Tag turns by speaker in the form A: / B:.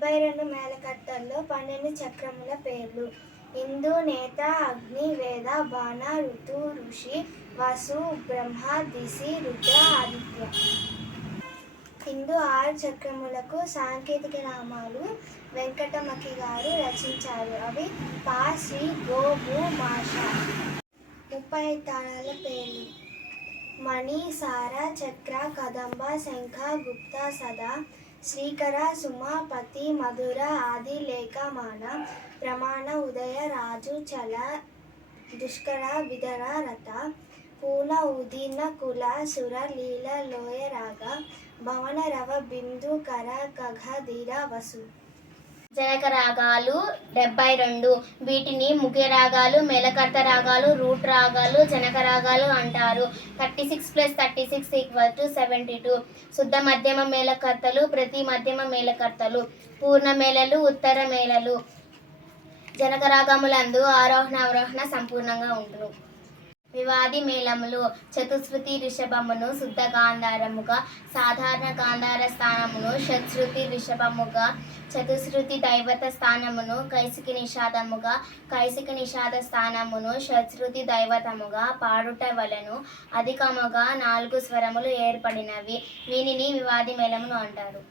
A: డెబ్బై రెండు మేలకట్టల్లో పన్నెండు చక్రముల పేర్లు. ఇందు నేత అగ్ని వేద బాణ ఋతు ఋషి వసు బ్రహ్మ దిశి రుద్ర ఆదిత్య. హిందూ ఆరు చక్రములకు సాంకేతిక నామాలు వెంకటమకి గారు రచించారు. అవి పా శ్రీ గో భూ మాష ముప్పై తాళాల పేర్లు. మణి సార చక్ర కదంబ శంఖ గుప్త సదా శ్రీకర సుమపతి మధుర ఆది లేఖమాన ప్రమాణ ఉదయ రాజు చల దుష్కర విదర రథ పూల ఉదీన కుల సుర లీల లోయ రాగ భవన రవ బిందు కర కఘ ధీర వసు.
B: జనక రాగాలు డెబ్బై రెండు. వీటిని ముఖ్య రాగాలు మేలకర్త రాగాలు రూట్ రాగాలు జనక రాగాలు అంటారు. Thirty six plus thirty six equal to seventy two. శుద్ధ మధ్యమ మేలకర్తలు ప్రతి మధ్యమ మేలకర్తలు పూర్ణ మేళలు ఉత్తర మేళలు. జనక రాగములందు ఆరోహణ అవరోహణ సంపూర్ణంగా ఉండును. వివాది మేళములు చతుశ్రుతి రిషభమును శుద్ధ గాంధారముగా సాధారణ గాంధార స్థానమును షట్శ్రుతి రిషభముగా చతుశ్రుతి దైవత స్థానమును కైసికి నిషాదముగా కైసికి నిషాద స్థానమును షట్శ్రుతి దైవతముగా పాడుట వలను అధికముగా నాలుగు స్వరములు ఏర్పడినవి. వీనిని వివాది మేళములు అంటారు.